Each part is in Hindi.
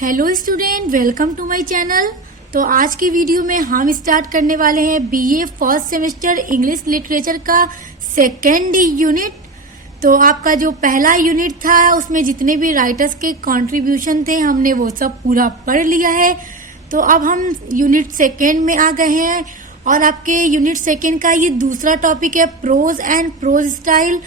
Hello student, welcome to my channel. तो आज की वीडियो में हम स्टार्ट करने वाले हैं BA first semester English literature का सेकेंड यूनिट। तो आपका जो पहला यूनिट था उसमें जितने भी राइटर्स के कंट्रीब्यूशन थे हमने वो सब पूरा पढ़ लिया है। तो अब हम यूनिट सेकेंड में आ गए हैं और आपके यूनिट सेकेंड का ये दूसरा टॉपिक है प्रोज एंड प्रोज स्टाइल।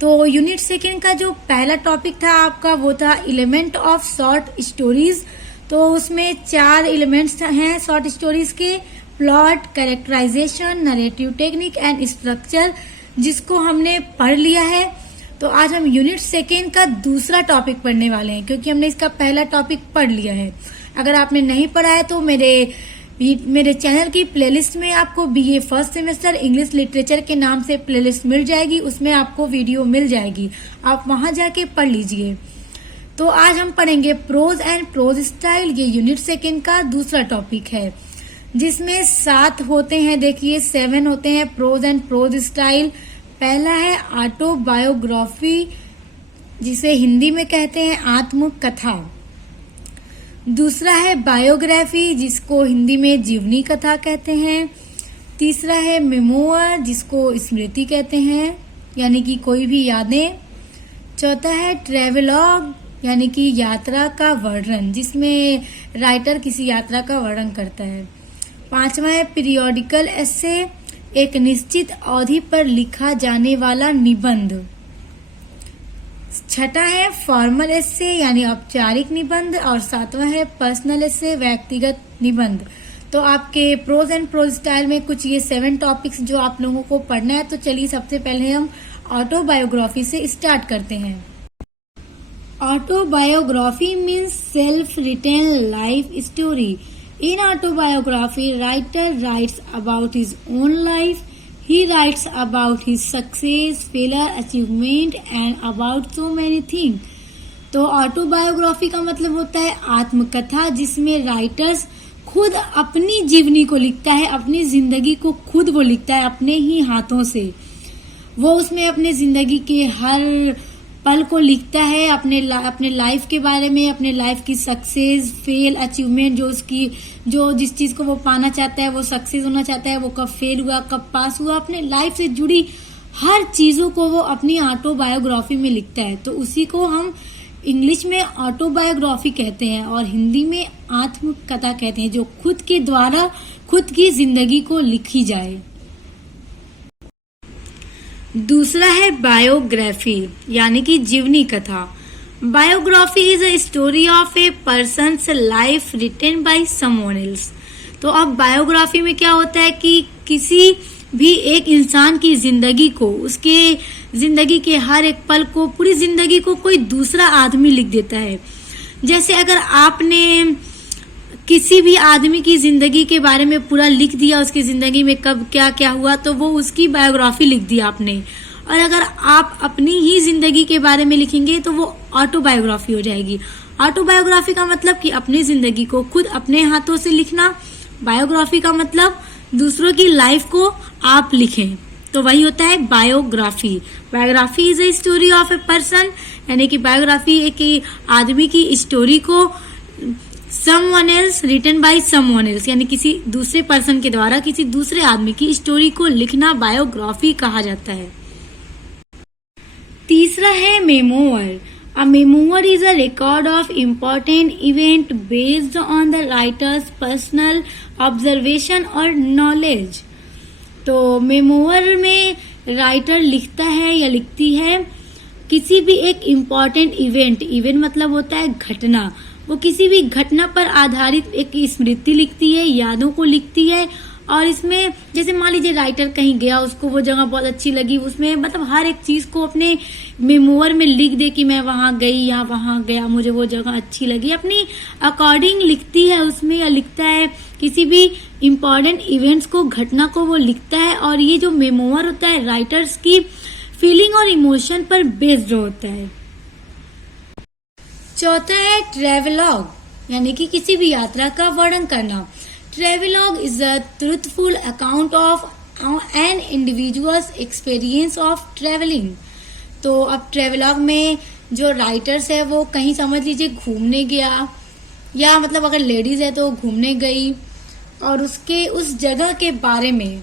तो यूनिट सेकेंड का जो पहला टॉपिक था आपका वो था एलिमेंट ऑफ शॉर्ट स्टोरीज। तो उसमें 4 एलिमेंट्स हैं शॉर्ट स्टोरीज के: plot, characterisation, narrative technique and structure, जिसको हमने पढ़ लिया है। तो आज हम यूनिट सेकेंड का दूसरा टॉपिक पढ़ने वाले हैं क्योंकि हमने इसका पहला टॉपिक पढ़ लिया है। अगर आपने नहीं पढ़ा है तो मेरे चैनल की प्लेलिस्ट में आपको BA first semester English literature के नाम से प्लेलिस्ट मिल जाएगी, उसमें आपको वीडियो मिल जाएगी, आप वहां जाके पढ़ लीजिए। तो आज हम पढ़ेंगे प्रोज एंड प्रोज स्टाइल। ये यूनिट सेकेंड का दूसरा टॉपिक है जिसमें 7 होते हैं। देखिए 7 होते हैं प्रोज एंड प्रोज स्टाइल। पहला है ऑटोबायोग्राफी, जिसे हिंदी में कहते हैं आत्मकथा। दूसरा है बायोग्राफी, जिसको हिंदी में जीवनी कथा कहते हैं। तीसरा है मेमोअर, जिसको स्मृति कहते हैं, यानी कि कोई भी यादें। चौथा है ट्रेवलॉग, यानी कि यात्रा का वर्णन, जिसमें राइटर किसी यात्रा का वर्णन करता है। पांचवा है पीरियोडिकल एस्से, एक निश्चित अवधि पर लिखा जाने वाला निबंध। छठा है फॉर्मल एस्से, यानी औपचारिक निबंध। और 7वां है पर्सनल एस्से, व्यक्तिगत निबंध। तो आपके प्रोज एंड प्रोज स्टाइल में कुछ ये 7 टॉपिक्स जो आप लोगों को पढ़ना है। तो चलिए सबसे पहले हम ऑटोबायोग्राफी से स्टार्ट करते हैं। Autobiography means self written life story. In autobiography writer writes about his own life. He writes about his success, failure, achievement and about so many things. तो ऑटोबायोग्राफी का मतलब होता है आत्मकथा, जिसमें राइटर्स खुद अपनी जीवनी को लिखता है, अपनी जिंदगी को खुद वो लिखता है अपने ही हाथों से। वो उसमें अपने जिंदगी के हर पल को लिखता है, अपने लाइफ के बारे में, अपने लाइफ की सक्सेस, फेल, अचीवमेंट, जो जिस चीज को वो पाना चाहता है, वो सक्सेस होना चाहता है, वो कब फेल हुआ, कब पास हुआ, अपने लाइफ से जुड़ी हर चीजों को वो अपनी ऑटोबायोग्राफी में लिखता है। तो उसी को हम इंग्लिश में ऑटोबायोग्राफी कहते हैं और हिंदी में आत्मकथा कहते हैं, जो खुद के द्वारा खुद की जिंदगी को लिखी जाए। दूसरा है बायोग्राफी, यानी कि जीवनी कथा। Biography is a story of a person's life written by someone else. तो अब बायोग्राफी में क्या होता है कि किसी भी एक इंसान की जिंदगी को, उसके जिंदगी के हर एक पल को, पूरी जिंदगी को कोई दूसरा आदमी लिख देता है। जैसे अगर आपने किसी भी आदमी की जिंदगी के बारे में पूरा लिख दिया, उसकी जिंदगी में कब क्या क्या हुआ, तो वो उसकी बायोग्राफी लिख दी आपने। और अगर आप अपनी ही जिंदगी के बारे में लिखेंगे तो वो ऑटोबायोग्राफी हो जाएगी। ऑटोबायोग्राफी का मतलब कि अपनी जिंदगी को खुद अपने हाथों से लिखना। बायोग्राफी का मतलब दूसरों की लाइफ को आप लिखें, तो वही होता है biography. Biography is a story of a person, यानी कि बायोग्राफी एक आदमी की स्टोरी को someone else written by someone else, यानी किसी दूसरे पर्सन के द्वारा किसी दूसरे आदमी की स्टोरी को लिखना बायोग्राफी कहा जाता है। तीसरा है मेमोअर। A memoir is a record of important event based on the writer's personal observation or knowledge. तो मेमोअर में राइटर लिखता है या लिखती है किसी भी एक इम्पॉर्टेंट इवेंट मतलब होता है घटना। वो किसी भी घटना पर आधारित एक स्मृति लिखती है, यादों को लिखती है। और इसमें जैसे मान लीजिए राइटर कहीं गया, उसको वो जगह बहुत अच्छी लगी, उसमें मतलब हर एक चीज को अपने मेमोअर में लिख दे कि मैं वहां गई या वहां गया, मुझे वो जगह अच्छी लगी, अपनी अकॉर्डिंग लिखती है उसमें, या लिखता है किसी भी इम्पोर्टेंट इवेंट्स को, घटना को वो लिखता है। और ये जो मेमोअर होता है राइटर्स की फीलिंग और इमोशन पर बेस्ड होता है। चौथा है ट्रेवलॉग, यानी कि किसी भी यात्रा का वर्णन करना। Travelogue is a truthful account of an individual's experience of travelling. तो अब ट्रेवलॉग में जो राइटर्स है वो कहीं समझ लीजिए घूमने गया, या मतलब अगर लेडीज है तो घूमने गई और उसके उस जगह के बारे में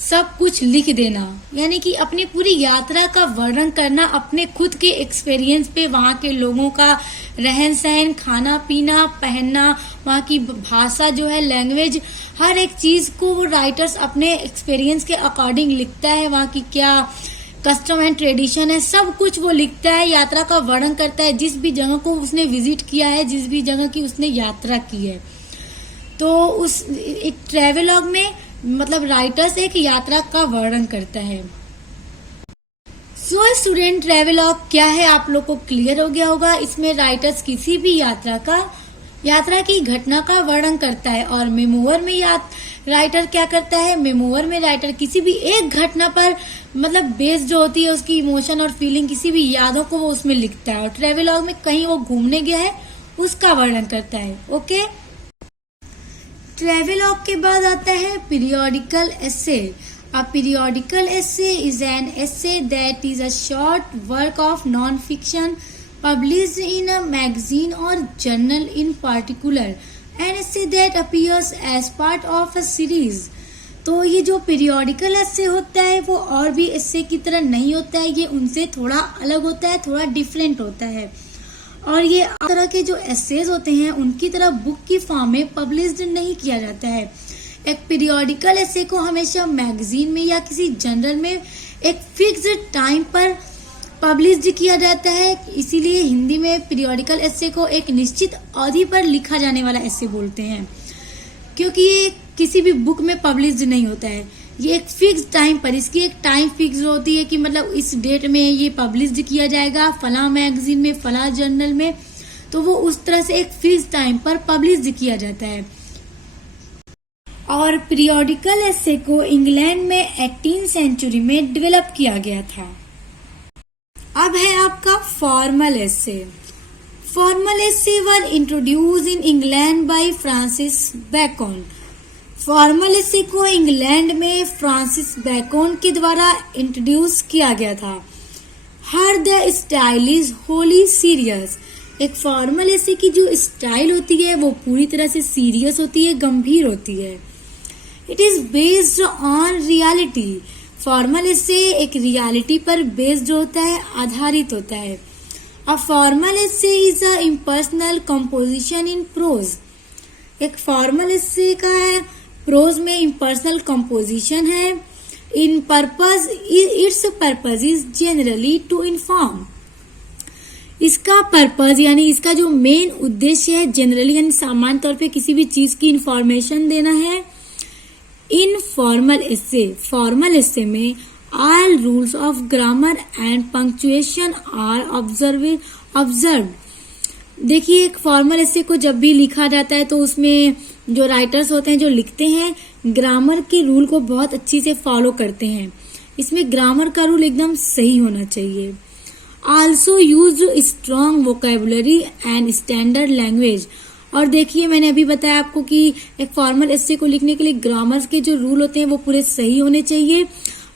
सब कुछ लिख देना, यानी कि अपनी पूरी यात्रा का वर्णन करना अपने खुद के एक्सपीरियंस पे, वहाँ के लोगों का रहन सहन, खाना पीना, पहनना, वहाँ की भाषा जो है, लैंग्वेज, हर एक चीज को वो राइटर्स अपने एक्सपीरियंस के अकॉर्डिंग लिखता है। वहाँ की क्या कस्टम एंड ट्रेडिशन है, सब कुछ वो लिखता है, यात्रा का वर्णन करता है, जिस भी जगह को उसने विजिट किया है, जिस भी जगह की उसने यात्रा की है। तो उस एक ट्रेवलॉग में मतलब राइटर्स एक यात्रा का वर्णन करता है। सो स्टूडेंट, ट्रेवलॉग क्या है आप लोग को क्लियर हो गया होगा। इसमें राइटर्स किसी भी यात्रा की घटना का वर्णन करता है। और मेमोअर में राइटर क्या करता है, मेमोअर में राइटर किसी भी एक घटना पर मतलब बेस्ड जो होती है उसकी इमोशन और फीलिंग, किसी भी यादों को वो उसमें लिखता है। और ट्रेवलॉग में कहीं वो घूमने गया है उसका वर्णन करता है। ओके, ट्रेवलॉग के बाद आता है periodical essay. A periodical essay is an essay that is a short work of non-fiction published in a magazine or journal. In particular, an essay that appears as part of a series. तो ये जो पीरियोडिकल एसे होता है वो और भी एसे की तरह नहीं होता है, ये उनसे थोड़ा अलग होता है, थोड़ा डिफरेंट होता है। और ये तरह के जो एसेज होते हैं उनकी तरह बुक की फॉर्म में पब्लिश्ड नहीं किया जाता है। एक पीरियोडिकल एसे को हमेशा मैगजीन में या किसी जर्नल में एक फिक्स्ड टाइम पर पब्लिश्ड किया जाता है। इसीलिए हिंदी में पीरियोडिकल एसे को एक निश्चित अवधि पर लिखा जाने वाला एसे बोलते हैं, क्योंकि ये किसी भी बुक में पब्लिश्ड नहीं होता है। ये एक फिक्स टाइम पर, इसकी एक टाइम फिक्स होती है कि मतलब इस डेट में ये पब्लिश्ड किया जाएगा फला मैगजीन में, फला जर्नल में। तो वो उस तरह से एक फिक्स टाइम पर पब्लिश्ड किया जाता है। और पीरियोडिकल एसे को इंग्लैंड में 18th सेंचुरी में डेवलप किया गया था। अब है आपका formal essay. Formal essay were introduce in England by Francis Bacon. Formal essay को इंग्लैंड में फ्रांसिस बैकन के द्वारा इंट्रोड्यूस किया गया था। हर the style is Holi serious. एक फॉर्मल एसे की जो स्टाइल होती है वो पूरी तरह से सीरियस होती है, गंभीर होती है। It is based on reality. Formal essay एक रियलिटी पर बेस्ड होता है, आधारित होता है। A formal essay is a impersonal composition in prose. एक फॉर्मल एसे का है प्रोज में इम्पर्सनल कंपोजिशन है। In purpose, its purpose is generally to inform. इसका पर्पज यानी इसका जो मेन उद्देश्य है जनरली यानी सामान्य तौर पे किसी भी चीज की इंफॉर्मेशन देना है। In formal essay, formal essay में all rules of grammar and punctuation are observe. देखिए, एक फॉर्मल एसे को जब भी लिखा जाता है तो उसमें जो राइटर्स होते हैं, जो लिखते हैं, ग्रामर के रूल को बहुत अच्छी से फॉलो करते हैं। इसमें ग्रामर का रूल एकदम सही होना चाहिए। Also use strong vocabulary and standard language. और देखिए, मैंने अभी बताया आपको कि एक फॉर्मल एसे को लिखने के लिए ग्रामर के जो रूल होते हैं वो पूरे सही होने चाहिए।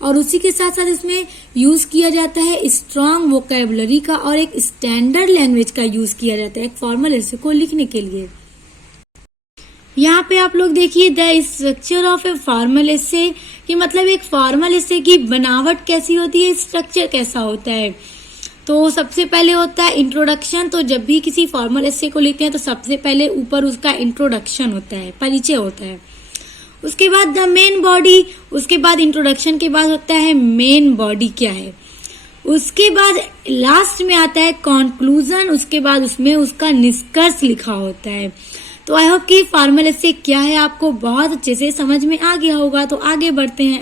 और उसी के साथ साथ इसमें यूज किया जाता है स्ट्रॉन्ग वोकेबुलरी का और एक स्टैंडर्ड लैंग्वेज का यूज किया जाता है एक फॉर्मल एसे को लिखने के लिए। यहाँ पे आप लोग देखिए the structure of a formal essay, कि मतलब एक फॉर्मल एसे की बनावट कैसी होती है, स्ट्रक्चर कैसा होता है। तो सबसे पहले होता है इंट्रोडक्शन। तो जब भी किसी फॉर्मल एसे को लिखते हैं तो सबसे पहले ऊपर उसका इंट्रोडक्शन होता है, परिचय होता है। उसके बाद द मेन बॉडी, उसके बाद इंट्रोडक्शन के बाद होता है मेन बॉडी क्या है। उसके बाद लास्ट में आता है कंक्लूजन, उसके बाद उसमें उसका निष्कर्ष लिखा होता है। तो आई होप कि फॉर्मल एसे क्या है आपको बहुत अच्छे से समझ में आ गया होगा। तो आगे बढ़ते हैं।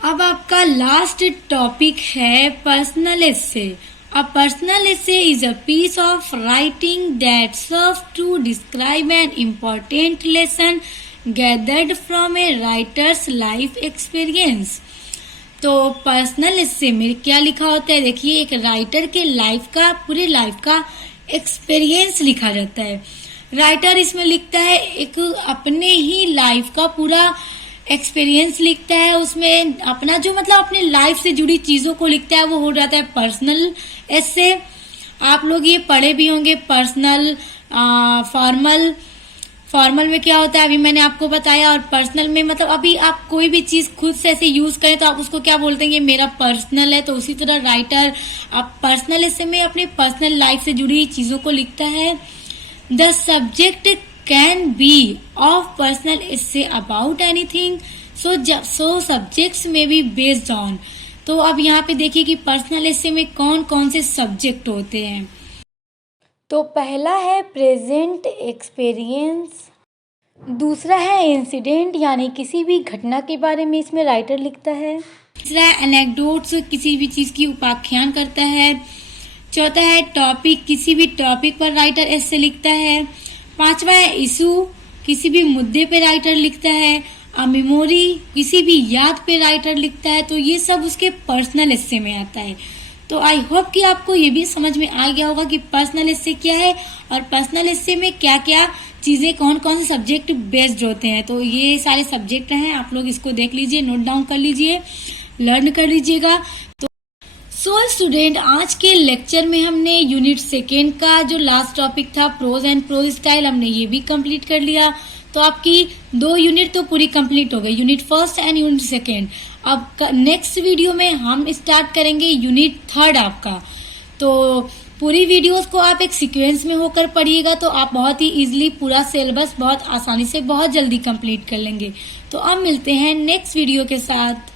अब आपका लास्ट टॉपिक है personal essay. A personal essay is a piece of writing that serve to describe an important lesson gathered from a writer's life experience. तो पर्सनल एसे में क्या लिखा होता है, देखिए, एक राइटर के लाइफ का, पूरे लाइफ का एक्सपीरियंस लिखा जाता है। राइटर इसमें लिखता है एक अपने ही लाइफ का पूरा एक्सपीरियंस लिखता है। उसमें अपना जो मतलब अपने लाइफ से जुड़ी चीजों को लिखता है, वो हो जाता है पर्सनल एसे। आप लोग ये पढ़े भी होंगे, पर्सनल फॉर्मल में क्या होता है अभी मैंने आपको बताया, और पर्सनल में मतलब अभी आप कोई भी चीज खुद से ऐसे यूज करें तो आप उसको क्या बोलते हैं, ये मेरा पर्सनल है। तो उसी तरह राइटर आप पर्सनल ऐसे में अपने पर्सनल लाइफ से जुड़ी चीजों को लिखता है। The subject can be of personal इससे अबाउट एनीथिंग, सो सब्जेक्ट्स में बी बेस्ड ऑन। तो अब यहाँ पे देखिए कि पर्सनल एसे में कौन कौन से सब्जेक्ट होते हैं। तो पहला है प्रेजेंट एक्सपीरियंस, दूसरा है इंसिडेंट यानी किसी भी घटना के बारे में इसमें राइटर लिखता है। तीसरा है एनेक्डोट्स, किसी भी चीज की उपाख्यान करता है। चौथा है टॉपिक, किसी भी टॉपिक पर राइटर ऐसे लिखता है। पांचवा है इशू, किसी भी मुद्दे पे राइटर लिखता है। मेमोरी, किसी भी याद पे राइटर लिखता है। तो ये सब उसके पर्सनल एस्से में आता है। तो आई होप कि आपको ये भी समझ में आ गया होगा कि पर्सनल एस्से क्या है और पर्सनल एस्से में क्या क्या चीजें कौन कौन से सब्जेक्ट बेस्ड होते हैं। तो ये सारे सब्जेक्ट हैं, आप लोग इसको देख लीजिए, नोट डाउन कर लीजिए, लर्न कर लीजिएगा। तो स्टूडेंट, आज के लेक्चर में हमने यूनिट 2 का जो लास्ट टॉपिक था प्रोज एंड प्रोज स्टाइल, हमने ये भी कंप्लीट कर लिया। तो आपकी 2 यूनिट तो पूरी कंप्लीट हो गई, यूनिट 1 एंड यूनिट 2। अब नेक्स्ट वीडियो में हम स्टार्ट करेंगे यूनिट 3 आपका। तो पूरी वीडियोस को आप एक सीक्वेंस में होकर पढ़िएगा तो आप बहुत ही इजीली पूरा सिलेबस बहुत आसानी से बहुत जल्दी कंप्लीट कर लेंगे। तो अब मिलते हैं नेक्स्ट वीडियो के साथ।